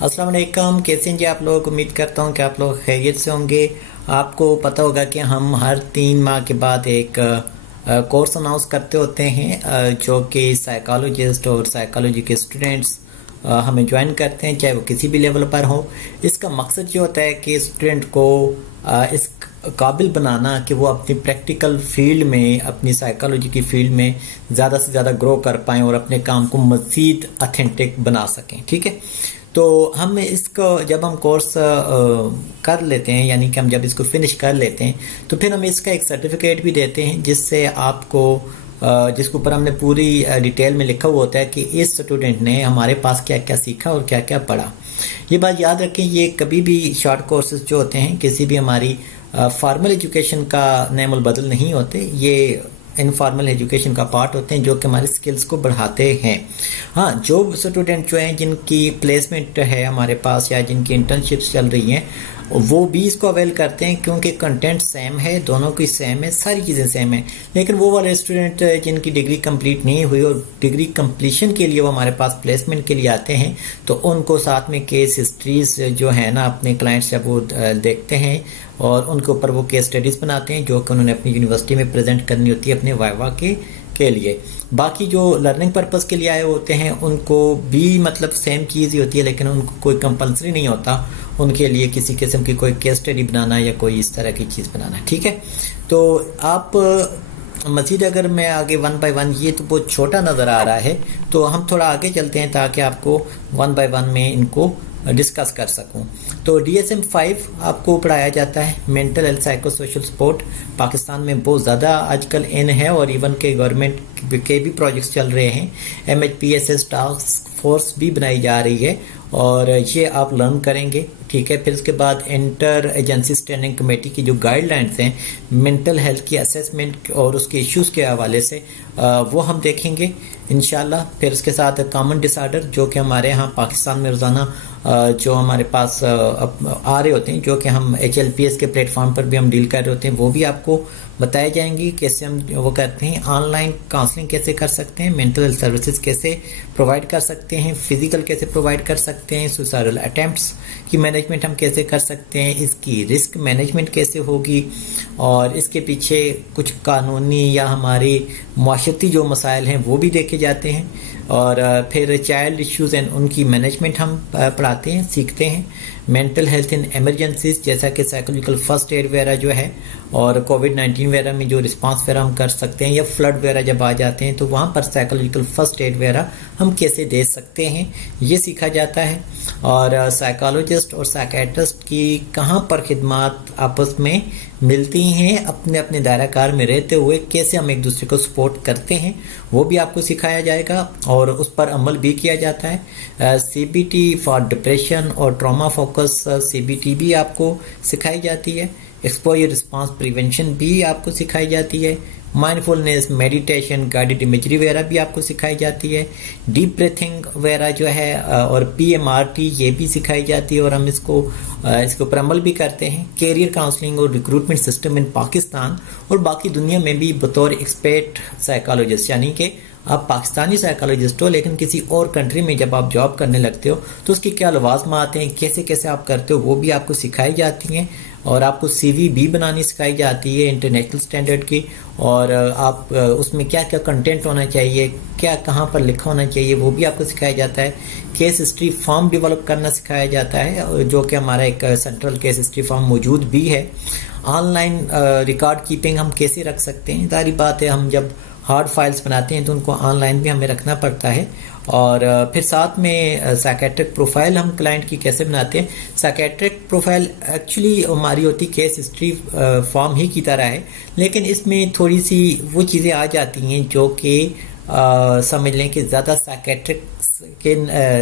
अस्सलाम वालेकुम, कैसे हैं जी आप लोग। उम्मीद करता हूँ कि आप लोग खैरियत से होंगे। आपको पता होगा कि हम हर 3 माह के बाद एक कोर्स अनाउंस करते होते हैं जो कि साइकोलॉजिस्ट और साइकोलॉजी के स्टूडेंट्स हमें ज्वाइन करते हैं, चाहे वो किसी भी लेवल पर हो। इसका मकसद ये होता है कि स्टूडेंट को इस काबिल बनाना कि वो अपनी प्रैक्टिकल फील्ड में, अपनी साइकोलॉजी की फील्ड में ज़्यादा से ज़्यादा ग्रो कर पाएँ और अपने काम को मज़ीद ऑथेंटिक बना सकें। ठीक है, तो हम इसको जब हम कोर्स कर लेते हैं, यानी कि हम जब इसको फिनिश कर लेते हैं, तो फिर हम इसका एक सर्टिफिकेट भी देते हैं जिससे आपको जिसके ऊपर हमने पूरी डिटेल में लिखा हुआ होता है कि इस स्टूडेंट ने हमारे पास क्या क्या सीखा और क्या क्या पढ़ा। ये बात याद रखें, ये कभी भी शॉर्ट कोर्सेज जो होते हैं किसी भी हमारी फॉर्मल एजुकेशन का नेमुल बदल नहीं होते, ये इनफॉर्मल एजुकेशन का पार्ट होते हैं जो कि हमारी स्किल्स को बढ़ाते हैं। हाँ, जो स्टूडेंट जो हैं जिनकी प्लेसमेंट है हमारे पास या जिनकी इंटर्नशिप्स चल रही हैं, वो भी इसको अवेल करते हैं क्योंकि कंटेंट सेम है, दोनों की सेम है, सारी चीज़ें सेम है। लेकिन वो वाले स्टूडेंट जिनकी डिग्री कंप्लीट नहीं हुई और डिग्री कंप्लीशन के लिए वो हमारे पास प्लेसमेंट के लिए आते हैं, तो उनको साथ में केस हिस्ट्रीज जो है ना अपने क्लाइंट्स जब वो देखते हैं और उनके ऊपर वो केस स्टडीज बनाते हैं जो कि उन्होंने अपनी यूनिवर्सिटी में प्रेजेंट करनी होती है अपने वाइवा के लिए। बाकी जो लर्निंग पर्पस के लिए आए होते हैं उनको भी मतलब सेम चीज़ ही होती है, लेकिन उनको कोई कंपलसरी नहीं होता उनके लिए किसी किस्म की कोई केस स्टडी बनाना या कोई इस तरह की चीज़ बनाना। ठीक है, तो आप मजीद अगर मैं आगे 1 बाय 1, ये तो बहुत छोटा नज़र आ रहा है, तो हम थोड़ा आगे चलते हैं ताकि आपको 1 बाय 1 में इनको डिस्कस कर सकूं। तो DSM-5 आपको पढ़ाया जाता है, mental health psycho social support. Pakistan में बहुत ज़्यादा आजकल इन है और इवन के गवर्नमेंट के भी प्रोजेक्ट्स चल रहे हैं। MHPSS टास्क फोर्स भी बनाई जा रही है और ये आप लर्न करेंगे। ठीक है, फिर उसके बाद इंटर एजेंसी स्टैंडिंग कमेटी की जो गाइडलाइंस हैं मेंटल हेल्थ की असेसमेंट और उसके इश्यूज़ के हवाले से वो हम देखेंगे इंशाल्लाह। फिर उसके साथ कॉमन डिसऑर्डर जो कि हमारे यहाँ पाकिस्तान में रोज़ाना जो हमारे पास आ रहे होते हैं, जो कि हम HLPS के प्लेटफॉर्म पर भी हम डील कर रहे होते हैं, वो भी आपको बताए जाएंगे कैसे हम वो करते हैं। ऑनलाइन काउंसलिंग कैसे कर सकते हैं, मेंटल हेल्थ सर्विसेज कैसे प्रोवाइड कर सकते हैं, फिजिकल कैसे प्रोवाइड कर सकते हैं, सुसाइडल अटेम्प्ट्स की मैनेजमेंट हम कैसे कर सकते हैं, इसकी रिस्क मैनेजमेंट कैसे होगी और इसके पीछे कुछ कानूनी या हमारी माशरती जो मसाइल हैं वो भी देखे जाते हैं। और फिर चाइल्ड इश्यूज एंड उनकी मैनेजमेंट हम पढ़ाते हैं, सीखते हैं। मेंटल हेल्थ इन इमरजेंसीज जैसा कि साइकोलॉजिकल फर्स्ट एड वगैरह जो है और कोविड-19 वगैरह में जो रिस्पांस वगैरह हम कर सकते हैं या फ्लड वगैरह जब आ जाते हैं तो वहाँ पर साइकोलॉजिकल फर्स्ट एड वगैरह हम कैसे दे सकते हैं, ये सीखा जाता है। और साइकोलॉजिस्ट और साइकेट्रिस्ट की कहाँ पर खिदमात आपस में मिलती हैं, अपने अपने दायरा कार में रहते हुए कैसे हम एक दूसरे को सपोर्ट करते हैं, वो भी आपको सिखाया जाएगा और उस पर अमल भी किया जाता है। CBT फॉर डिप्रेशन और ट्रॉमा फोकस CBT भी आपको सिखाई जाती है। एक्सपोजर रिस्पांस प्रिवेंशन भी आपको सिखाई जाती है। माइंडफुलनेस, मेडिटेशन, गाइडेड इमेजरी वगैरह भी आपको सिखाई जाती है। डीप ब्रीथिंग वगैरह जो है और PMRT ये भी सिखाई जाती है और हम इसके ऊपर अमल भी करते हैं। कैरियर काउंसलिंग और रिक्रूटमेंट सिस्टम इन पाकिस्तान और बाकी दुनिया में भी बतौर एक्सपर्ट साइकोलॉजिस्ट, यानी कि आप पाकिस्तानी साइकोलॉजिस्ट हो लेकिन किसी और कंट्री में जब आप जॉब करने लगते हो तो उसके क्या लवाजमात हैं, कैसे कैसे आप करते हो, वो भी आपको सिखाई जाती हैं। और आपको CV भी बनानी सिखाई जाती है इंटरनेशनल स्टैंडर्ड की, और आप उसमें क्या क्या कंटेंट होना चाहिए, क्या कहाँ पर लिखा होना चाहिए, वो भी आपको सिखाया जाता है। केस हिस्ट्री फॉर्म डेवलप करना सिखाया जाता है जो कि हमारा एक सेंट्रल केस हिस्ट्री फॉर्म मौजूद भी है। ऑनलाइन रिकॉर्ड कीपिंग हम कैसे रख सकते हैं, सारी बात है, हम जब हार्ड फाइल्स बनाते हैं तो उनको ऑनलाइन भी हमें रखना पड़ता है। और फिर साथ में साइकेट्रिक प्रोफाइल हम क्लाइंट की कैसे बनाते हैं। साइकेट्रिक प्रोफाइल एक्चुअली हमारी होती केस हिस्ट्री फॉर्म ही की तरह है, लेकिन इसमें थोड़ी सी वो चीज़ें आ जाती हैं जो कि समझ लें कि ज़्यादा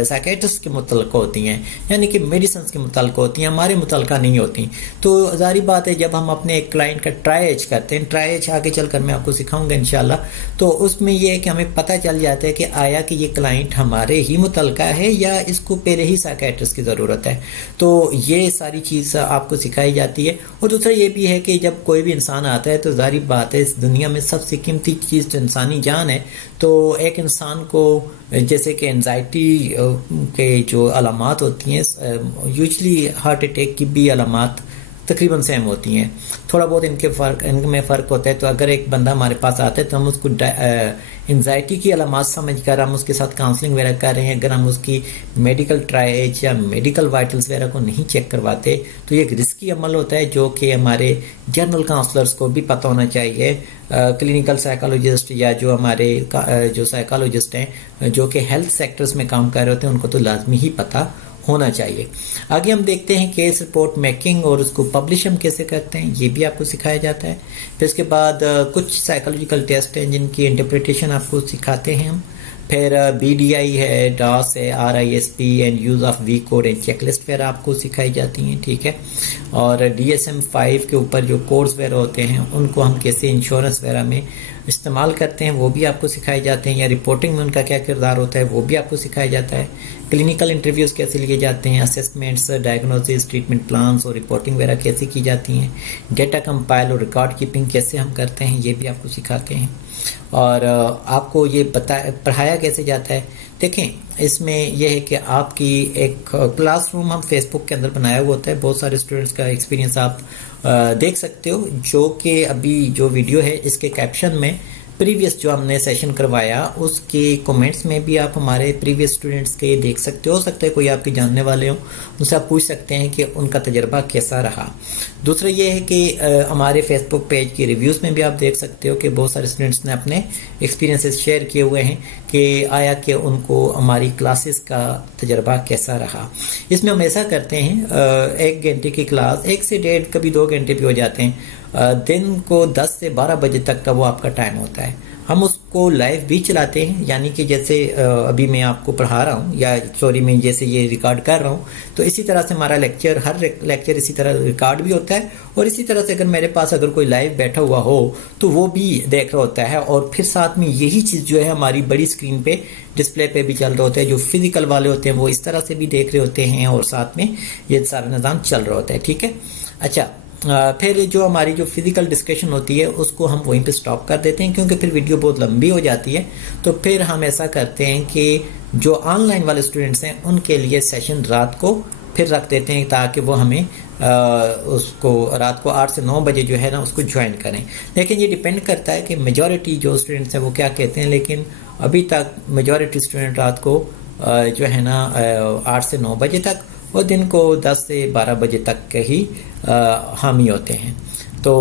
साइकेट्रिस्ट के मुतल्लिक़ होती हैं, यानी कि मेडिसिन के मुतल्लिक़ होती हैं, हमारे मुतल्लिक़ नहीं होती। तो ज़ाहिर बात है जब हम अपने एक क्लाइंट का ट्राई करते हैं, ट्राई आगे चलकर मैं आपको सिखाऊंगा इंशाल्लाह, तो उसमें यह है कि हमें पता चल जाता है कि आया कि ये क्लाइंट हमारे ही मुतल्लिक़ है या इसको पहले ही साइकेट्रिस्ट की ज़रूरत है। तो ये सारी चीज़ आपको सिखाई जाती है। और दूसरा ये भी है कि जब कोई भी इंसान आता है तो ज़ाहिर बात है इस दुनिया में सबसे कीमती चीज़ तो इंसानी जान है। तो एक इंसान को जैसे कि एंजाइटी एंजाइटी के जो अलामात होती हैं, यूजली हार्ट अटैक की भी अलामात तकरीबन सेम होती हैं। थोड़ा बहुत इनमें फ़र्क होता है। तो अगर एक बंदा हमारे पास आता है तो हम उसको एंजाइटी की अलामात समझ कर हम उसके साथ काउंसलिंग वगैरह कर रहे हैं। अगर हम उसकी मेडिकल ट्रायज या मेडिकल वाइटल्स वगैरह को नहीं चेक करवाते तो ये एक रिस्की अमल होता है, जो कि हमारे जनरल काउंसलर्स को भी पता होना चाहिए। क्लिनिकल साइकोलॉजिस्ट या जो हमारे जो साइकोलॉजिस्ट हैं जो कि हेल्थ सेक्टर्स में काम कर रहे होते हैं, उनको तो लाजमी ही पता होना चाहिए। आगे हम देखते हैं केस रिपोर्ट मेकिंग और उसको पब्लिश हम कैसे करते हैं, ये भी आपको सिखाया जाता है। फिर उसके बाद कुछ साइकोलॉजिकल टेस्ट हैं जिनकी इंटरप्रिटेशन आपको सिखाते हैं हम। फिर BDI है, DOS है, RISP and use of V code and checklist वगैरह आपको सिखाई जाती हैं, ठीक है। और DSM-5 के ऊपर जो कोड्स वगैरह होते हैं उनको हम कैसे इंश्योरेंस वगैरह में इस्तेमाल करते हैं वो भी आपको सिखाए जाते हैं, या रिपोर्टिंग में उनका क्या किरदार होता है वो भी आपको सिखाया जाता है। क्लिनिकल इंटरव्यूज कैसे लिए जाते हैं, असेसमेंट्स, डायग्नोसिस, ट्रीटमेंट प्लान्स और रिपोर्टिंग वगैरह कैसे की जाती हैं, डेटा कंपाइल और रिकॉर्ड कीपिंग कैसे हम करते हैं ये भी आपको सिखाते हैं। और आपको ये पढ़ाया कैसे जाता है, देखें इसमें यह है कि आपकी एक क्लासरूम हम फेसबुक के अंदर बनाया हुआ होता है। बहुत सारे स्टूडेंट्स का एक्सपीरियंस आप देख सकते हो, जो कि अभी जो वीडियो है इसके कैप्शन में प्रीवियस जो हमने सेशन करवाया उसके कमेंट्स में भी आप हमारे प्रीवियस स्टूडेंट्स के देख सकते हो सकता है कोई आपके जानने वाले हो, उनसे आप पूछ सकते हैं कि उनका तजर्बा कैसा रहा। दूसरा ये है कि हमारे फेसबुक पेज की रिव्यूज़ में भी आप देख सकते हो कि बहुत सारे स्टूडेंट्स ने अपने एक्सपीरियंसेस शेयर किए हुए हैं कि आया कि उनको हमारी क्लासेस का तजर्बा कैसा रहा। इसमें हम ऐसा करते हैं 1 घंटे की क्लास 1 से 1.5 कभी 2 घंटे भी हो जाते हैं, दिन को 10 से 12 बजे तक का वो आपका टाइम होता है। हम उसको लाइव भी चलाते हैं, यानी कि जैसे अभी मैं आपको पढ़ा रहा हूँ या सॉरी मैं जैसे ये रिकॉर्ड कर रहा हूँ, तो इसी तरह से हमारा लेक्चर हर लेक्चर इसी तरह रिकॉर्ड भी होता है। और इसी तरह से अगर मेरे पास अगर कोई लाइव बैठा हुआ हो तो वो भी देख रहा होता है, और फिर साथ में यही चीज़ जो है हमारी बड़ी स्क्रीन पे डिस्प्ले पे भी चल रहा होता है। जो फिजिकल वाले होते हैं वो इस तरह से भी देख रहे होते हैं और साथ में ये सारा निज़ाम चल रहा होता है, ठीक है। अच्छा, फिर जो हमारी जो फिजिकल डिस्कशन होती है उसको हम वहीं पे स्टॉप कर देते हैं, क्योंकि फिर वीडियो बहुत लंबी हो जाती है। तो फिर हम ऐसा करते हैं कि जो ऑनलाइन वाले स्टूडेंट्स हैं उनके लिए सेशन रात को फिर रख देते हैं, ताकि वो हमें उसको रात को 8 से 9 बजे जो है ना उसको ज्वाइन करें। लेकिन ये डिपेंड करता है कि मेजॉरिटी जो स्टूडेंट्स हैं वो क्या कहते हैं, लेकिन अभी तक मेजॉरिटी स्टूडेंट रात को जो है ना 8 से 9 बजे तक और दिन को 10 से 12 बजे तक के ही हामी होते हैं। तो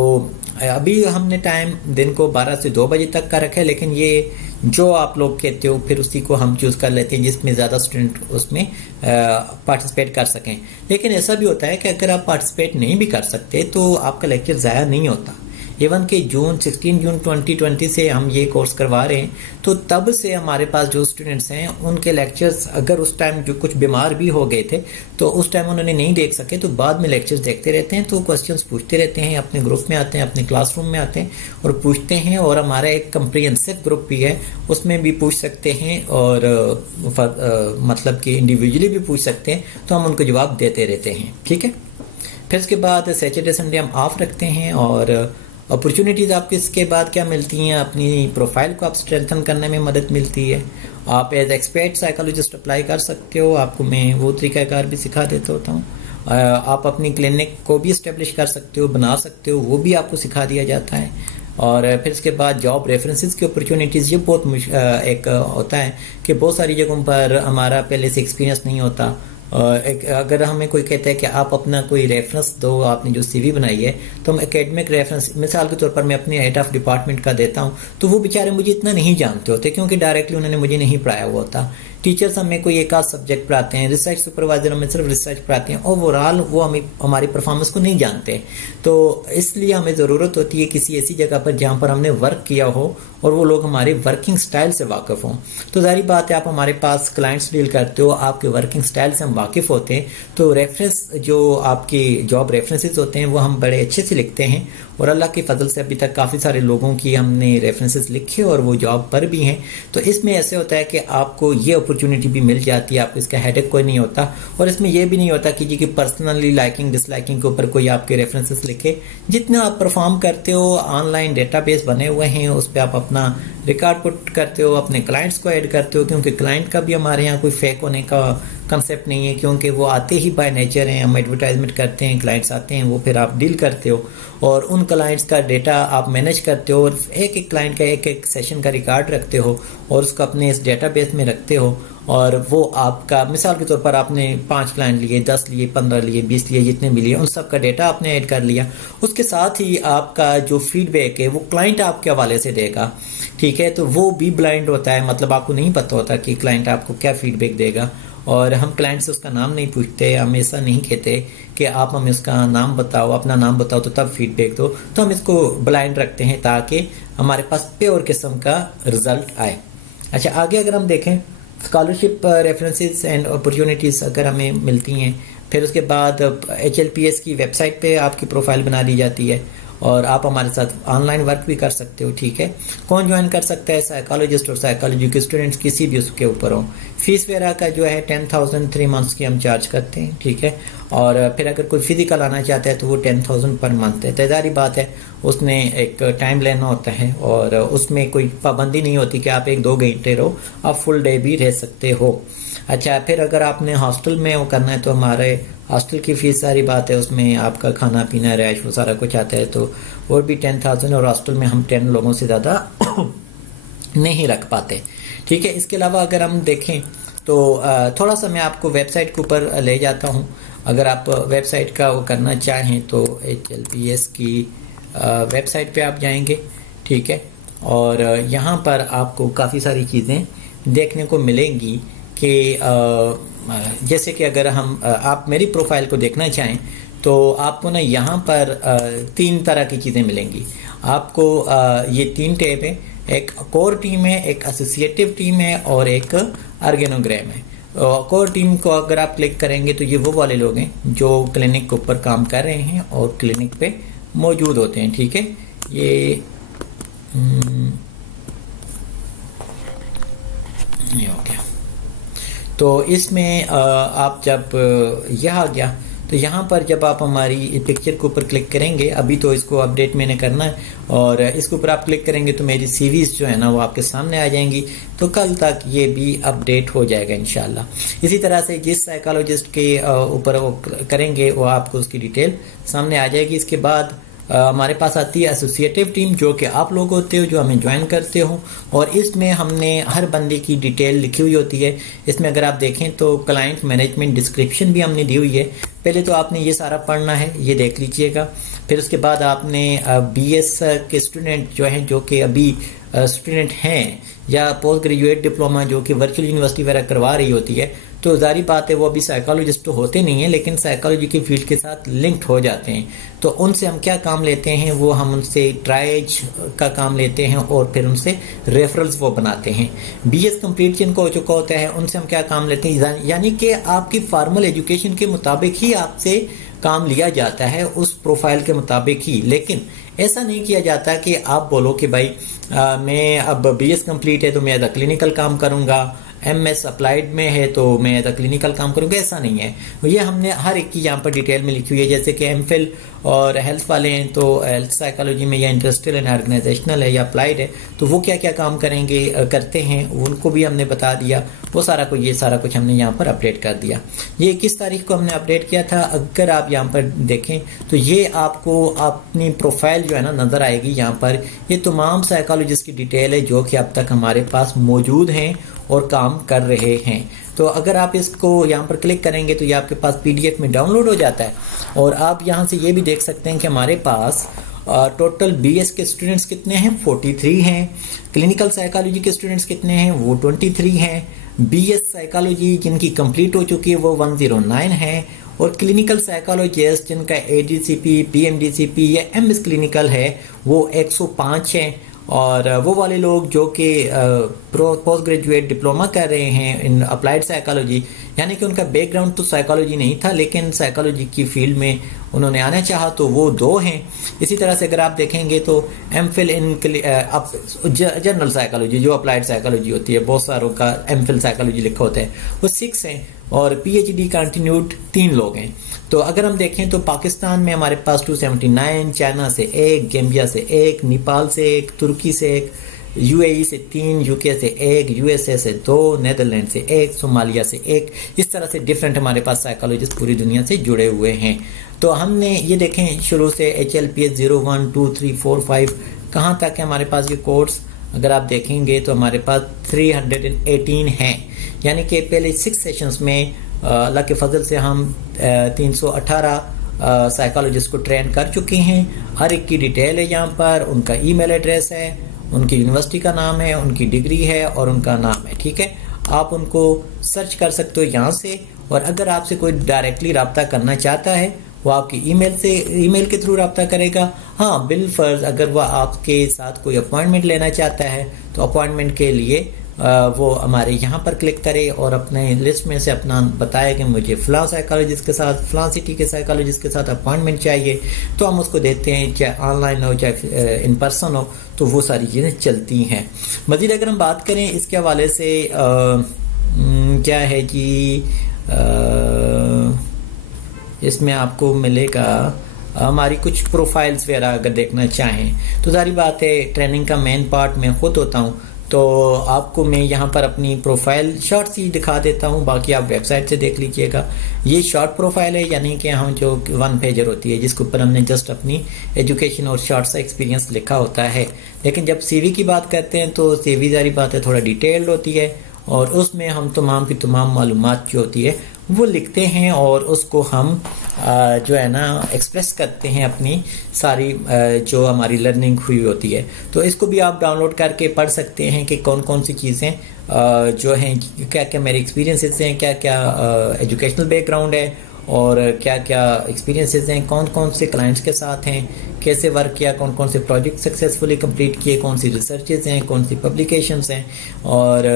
अभी हमने टाइम दिन को 12 से 2 बजे तक का रखा है, लेकिन ये जो आप लोग कहते हो फिर उसी को हम चूज़ कर लेते हैं जिसमें ज़्यादा स्टूडेंट उसमें पार्टिसिपेट कर सकें। लेकिन ऐसा भी होता है कि अगर आप पार्टिसिपेट नहीं भी कर सकते तो आपका लेक्चर ज़ाया नहीं होता। इवन कि 16 जून 2020 से हम ये कोर्स करवा रहे हैं, तो तब से हमारे पास जो स्टूडेंट्स हैं उनके लेक्चर्स अगर उस टाइम जो कुछ बीमार भी हो गए थे तो उस टाइम उन्होंने नहीं देख सके तो बाद में लेक्चर्स देखते रहते हैं, तो क्वेश्चंस पूछते रहते हैं, अपने ग्रुप में आते हैं, अपने क्लासरूम में आते हैं और पूछते हैं। और हमारा एक कंप्रिहेंसिव ग्रुप भी है, उसमें भी पूछ सकते हैं और मतलब कि इंडिविजुअली भी पूछ सकते हैं, तो हम उनको जवाब देते रहते हैं, ठीक है। फिर उसके बाद सैटरडे संडे हम ऑफ रखते हैं। और अपॉर्चुनिटीज़ आपको इसके बाद क्या मिलती हैं, अपनी प्रोफाइल को आप स्ट्रेंथन करने में मदद मिलती है। आप एज एक्सपर्ट साइकोलॉजिस्ट अप्लाई कर सकते हो, आपको मैं वो तरीक़ाकार भी सिखा देता होता हूँ। आप अपनी क्लिनिक को भी इस्टेब्लिश कर सकते हो, बना सकते हो, वो भी आपको सिखा दिया जाता है। और फिर इसके बाद जॉब रेफरेंसेस की अपॉर्चुनिटीज़, ये बहुत एक होता है कि बहुत सारी जगहों पर हमारा पहले से एक्सपीरियंस नहीं होता। अगर हमें कोई कहता है कि आप अपना कोई रेफरेंस दो, आपने जो CV बनाई है, तो हम एकेडमिक रेफरेंस मिसाल के तौर पर मैं अपने हेड ऑफ डिपार्टमेंट का देता हूं, तो वो बेचारे मुझे इतना नहीं जानते होते क्योंकि डायरेक्टली उन्होंने मुझे नहीं पढ़ाया हुआ होता। टीचर्स हमें कोई एक आध सब्जेक्ट पढ़ाते हैं, रिसर्च सुपरवाइजर हमें सिर्फ रिसर्च पढ़ाते हैं, ओवरऑल वो हमें हमारी परफॉर्मेंस को नहीं जानते। तो इसलिए हमें ज़रूरत होती है किसी ऐसी जगह पर जहाँ पर हमने वर्क किया हो और वो लोग हमारे वर्किंग स्टाइल से वाकिफ हों। तो जाहिर बात है आप हमारे पास क्लाइंट्स डील करते हो, आपके वर्किंग स्टाइल से हम वाकिफ होते हैं, तो रेफरेंस जो आपके जॉब रेफरेंसेस होते हैं वो हम बड़े अच्छे से लिखते हैं, और अल्लाह के फजल से अभी तक काफ़ी सारे लोगों की हमने रेफरेंसेस लिखे और वो जॉब पर भी हैं। तो इसमें ऐसे होता है कि आपको ये अपॉर्चुनिटी भी मिल जाती है, आपको इसका हेडेक कोई नहीं होता, और इसमें यह भी नहीं होता कि जी कि पर्सनली लाइकिंग डिसलाइकिंग के ऊपर कोई आपके रेफरेंसेस लिखे। जितना आप परफॉर्म करते हो, ऑनलाइन डेटाबेस बने हुए हैं, उस पर आप अपना रिकॉर्ड पुट करते हो, अपने क्लाइंट्स को ऐड करते हो, क्योंकि क्लाइंट का भी हमारे यहाँ कोई फेक होने का कंसेप्ट नहीं है, क्योंकि वो आते ही बाय नेचर हैं, हम एडवर्टाइजमेंट करते हैं, क्लाइंट्स आते हैं, वो फिर आप डील करते हो और उन क्लाइंट्स का डेटा आप मैनेज करते हो, और एक एक क्लाइंट का एक एक सेशन का रिकॉर्ड रखते हो और उसको अपने इस डेटाबेस में रखते हो, और वो आपका मिसाल के तौर पर आपने 5 क्लाइंट लिए, 10 लिए, 15 लिए, 20 लिए, जितने भी लिए, उन सब का डेटा आपने ऐड कर लिया। उसके साथ ही आपका जो फीडबैक है वो क्लाइंट आपके हवाले से देगा, ठीक है। तो वो भी ब्लाइंड होता है, मतलब आपको नहीं पता होता कि क्लाइंट आपको क्या फीडबैक देगा, और हम क्लाइंट से उसका नाम नहीं पूछते, हम ऐसा नहीं कहते कि आप हमें उसका नाम बताओ, अपना नाम बताओ तो तब फीडबैक दो। तो हम इसको ब्लाइंड रखते हैं ताकि हमारे पास प्योर किस्म का रिजल्ट आए। अच्छा, आगे अगर हम देखें, स्कॉलरशिप रेफरेंसेस एंड अपॉर्चुनिटीज़ अगर हमें मिलती हैं, फिर उसके बाद HLPS की वेबसाइट पे आपकी प्रोफाइल बना दी जाती है और आप हमारे साथ ऑनलाइन वर्क भी कर सकते हो, ठीक है। कौन ज्वाइन कर सकता है? साइकोलॉजिस्ट और साइकोलॉजी के स्टूडेंट्स किसी भी उसके ऊपर हो। फीस वगैरह का जो है 10,000 3 मंथ्स की हम चार्ज करते हैं, ठीक है। और फिर अगर कोई फिजिकल आना चाहता है तो वो 10,000 पर मंथ है। तैयारी बात है, उसने एक टाइम लेना होता है और उसमें कोई पाबंदी नहीं होती कि आप 1-2 घंटे रहो, आप फुल डे भी रह सकते हो। अच्छा, फिर अगर आपने हॉस्टल में वो करना है तो हमारे हॉस्टल की फीस सारी बात है, उसमें आपका खाना पीना रैश वो सारा कुछ आता है, तो वो भी 10,000, और हॉस्टल में हम 10 लोगों से ज़्यादा नहीं रख पाते, ठीक है। इसके अलावा अगर हम देखें तो थोड़ा सा मैं आपको वेबसाइट के ऊपर ले जाता हूँ। अगर आप वेबसाइट का वो करना चाहें तो HLPS की वेबसाइट पे आप जाएंगे, ठीक है, और यहाँ पर आपको काफ़ी सारी चीज़ें देखने को मिलेंगी कि जैसे कि अगर हम आप मेरी प्रोफाइल को देखना चाहें तो आपको ना यहाँ पर 3 तरह की चीज़ें मिलेंगी आपको। ये 3 टैब है, एक कोर टीम है, एक एसोसिएटिव टीम है और एक ऑर्गेनोग्राम है। कोर टीम को अगर आप क्लिक करेंगे तो ये वो वाले लोग हैं जो क्लिनिक के ऊपर काम कर रहे हैं और क्लिनिक पे मौजूद होते हैं, ठीक है। ये हो गया। तो इसमें आप जब यह आ गया तो यहाँ पर जब आप हमारी पिक्चर के ऊपर क्लिक करेंगे, अभी तो इसको अपडेट मैंने करना है, और इसके ऊपर आप क्लिक करेंगे तो मेरी सीरीज जो है ना वो आपके सामने आ जाएंगी। तो कल तक ये भी अपडेट हो जाएगा इंशाल्लाह। इसी तरह से जिस साइकोलॉजिस्ट के ऊपर वो करेंगे वो आपको उसकी डिटेल सामने आ जाएगी। इसके बाद हमारे पास आती है एसोसिएटिव टीम, जो कि आप लोग होते हो जो हमें ज्वाइन करते हो, और इसमें हमने हर बंदे की डिटेल लिखी हुई होती है। इसमें अगर आप देखें तो क्लाइंट मैनेजमेंट डिस्क्रिप्शन भी हमने दी हुई है। पहले तो आपने ये सारा पढ़ना है, ये देख लीजिएगा। फिर उसके बाद आपने BS के स्टूडेंट जो हैं, जो कि अभी स्टूडेंट हैं, या पोस्ट ग्रेजुएट डिप्लोमा जो कि वर्चुअल यूनिवर्सिटी वगैरह करवा रही होती है, तो जारी बात है वो अभी साइकोलॉजिस्ट तो होते नहीं है, लेकिन साइकोलॉजी की फील्ड के साथ लिंक्ड हो जाते हैं। तो उनसे हम क्या काम लेते हैं, वो हम उनसे ट्राइज का काम लेते हैं और फिर उनसे रेफरल्स वो बनाते हैं। BS कंप्लीट जिनको हो चुका होता है उनसे हम क्या काम लेते हैं, यानी कि आपकी फॉर्मल एजुकेशन के मुताबिक ही आपसे काम लिया जाता है, उस प्रोफाइल के मुताबिक ही। लेकिन ऐसा नहीं किया जाता कि आप बोलो कि भाई मैं अब BS कंप्लीट है तो मैं एज अ क्लिनिकल काम करूंगा, MS अप्लाइड में है तो मैं एज अ क्लिनिकल काम करूंगा, ऐसा नहीं है। ये हमने हर एक की यहाँ पर डिटेल में लिखी हुई है। जैसे कि MPhil और हेल्थ वाले हैं तो हेल्थ साइकोलॉजी में या इंडस्ट्रियल एंड ऑर्गेनाइजेशनल है या अप्लाइड है, तो वो क्या क्या काम करेंगे करते हैं उनको भी हमने बता दिया। वो सारा कुछ, ये सारा कुछ हमने यहाँ पर अपडेट कर दिया। ये 21 तारीख को हमने अपडेट किया था। अगर आप यहाँ पर देखें तो ये आपको अपनी प्रोफाइल जो है ना नजर आएगी। यहाँ पर ये तमाम साइकोलॉजिस्ट की डिटेल है जो कि अब तक हमारे पास मौजूद हैं और काम कर रहे हैं। तो अगर आप इसको यहाँ पर क्लिक करेंगे तो ये आपके पास PDF में डाउनलोड हो जाता है, और आप यहाँ से ये भी देख सकते हैं कि हमारे पास टोटल BS के स्टूडेंट्स कितने हैं, 43 हैं। क्लिनिकल साइकोलॉजी के स्टूडेंट्स कितने हैं, वो 23 हैं। BS साइकोलॉजी जिनकी कंप्लीट हो चुकी है वो 109 है, और क्लिनिकल साइकोलॉजिस्ट जिनका ADCP, PMDCP या MS क्लिनिकल है वो 105 हैं। और वो वाले लोग जो कि पोस्ट ग्रेजुएट डिप्लोमा कर रहे हैं इन अप्लाइड साइकोलॉजी, यानी कि उनका बैकग्राउंड तो साइकोलॉजी नहीं था लेकिन साइकोलॉजी की फील्ड में उन्होंने आना चाहा, तो वो 2 हैं। इसी तरह से अगर आप देखेंगे तो एमफिल इन जनरल साइकोलॉजी जो अप्लाइड साइकोलॉजी होती है, बहुत सारों का एमफिल साइकोलॉजी लिखा होता है, वो 6 हैं और पीएचडी कंटिन्यूड 3 लोग हैं। तो अगर हम देखें तो पाकिस्तान में हमारे पास 279, चाइना से 1, गैम्बिया से 1, नेपाल से 1, तुर्की से 1, यूएई से 3, यूके से 1, यूएसए से 2, नेदरलैंड से 1, सोमालिया से 1। इस तरह से डिफरेंट हमारे पास साइकोलॉजिस्ट पूरी दुनिया से जुड़े हुए हैं। तो हमने ये देखें शुरू से HLPS 0, 1, 2, 3, 4, 5 कहाँ तक है हमारे पास ये कोर्स, अगर आप देखेंगे तो हमारे पास 318 हैं, यानी कि पहले 6 सेशंस में अल्लाह के फजल से हम 318 साइकोलॉजिस्ट को ट्रेन कर चुके हैं। हर एक की डिटेल है यहाँ पर, उनका ईमेल एड्रेस है, उनकी यूनिवर्सिटी का नाम है, उनकी डिग्री है और उनका नाम है। ठीक है, आप उनको सर्च कर सकते हो यहाँ से। और अगर आपसे कोई डायरेक्टली रब्ता करना चाहता है वो आपकी ईमेल के थ्रू रब्ता करेगा। हाँ, बिल फर्ज अगर वह आपके साथ कोई अपॉइंटमेंट लेना चाहता है तो अपॉइंटमेंट के लिए वो हमारे यहाँ पर क्लिक करे और अपने लिस्ट में से अपना बताए कि मुझे फलां साइकोलॉजिस्ट के साथ, फलां सिटी के साइकोलॉजिस्ट के साथ अपॉइंटमेंट चाहिए, तो हम उसको देते हैं, चाहे ऑनलाइन हो चाहे इन पर्सन हो, तो वो सारी चीज़ें चलती हैं। मज़ीद अगर हम बात करें इसके हवाले से क्या है जी, इसमें आपको मिलेगा हमारी कुछ प्रोफाइल्स वगैरह अगर देखना चाहें तो सारी बात है, ट्रेनिंग का मेन पार्ट मैं खुद होता हूँ, तो आपको मैं यहाँ पर अपनी प्रोफाइल शॉर्ट सी दिखा देता हूँ, बाकी आप वेबसाइट से देख लीजिएगा। ये शॉर्ट प्रोफाइल है, यानी कि हम जो 1 पेजर होती है जिसके ऊपर हमने जस्ट अपनी एजुकेशन और शॉर्ट सा एक्सपीरियंस लिखा होता है। लेकिन जब सीवी की बात करते हैं तो सीवी सारी बात है थोड़ा डिटेल्ड होती है और उसमें हम तमाम की तमाम मालूमात जो होती है वो लिखते हैं और उसको हम जो है ना एक्सप्रेस करते हैं अपनी सारी जो हमारी लर्निंग हुई होती है। तो इसको भी आप डाउनलोड करके पढ़ सकते हैं कि कौन कौन सी चीज़ें जो हैं, क्या क्या मेरे एक्सपीरियंसेस हैं, क्या क्या एजुकेशनल बैकग्राउंड है और क्या क्या एक्सपीरियंसेस हैं, कौन कौन से क्लाइंट्स के साथ हैं, कैसे वर्क किया, कौन कौन से प्रोजेक्ट सक्सेसफुली कंप्लीट किए, कौन सी रिसर्चेस हैं, कौन सी पब्लिकेशंस हैं, और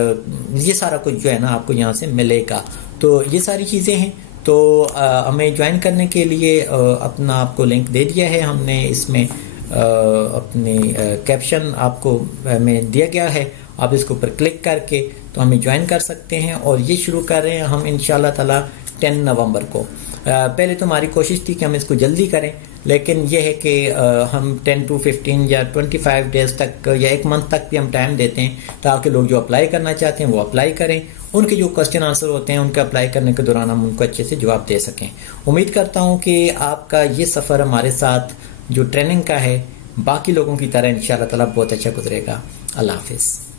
ये सारा कुछ जो है ना आपको यहाँ से मिलेगा। तो ये सारी चीज़ें हैं। तो हमें ज्वाइन करने के लिए अपना आपको लिंक दे दिया है हमने, इसमें अपने कैप्शन आपको में दिया गया है, आप इसके ऊपर क्लिक करके तो हमें ज्वाइन कर सकते हैं। और ये शुरू कर रहे हैं हम इंशाल्लाह ताला 10 नवंबर को। पहले तो हमारी कोशिश थी कि हम इसको जल्दी करें, लेकिन यह है कि हम 10 to 15 या 25 डेज तक या 1 मंथ तक भी हम टाइम देते हैं ताकि लोग जो अप्लाई करना चाहते हैं वो अप्लाई करें, उनके जो क्वेश्चन आंसर होते हैं उनके अप्लाई करने के दौरान हम उनको अच्छे से जवाब दे सकें। उम्मीद करता हूँ कि आपका ये सफ़र हमारे साथ जो ट्रेनिंग का है बाकी लोगों की तरह इंशाल्लाह ताला बहुत अच्छा गुजरेगा। अल्लाह हाफिज़।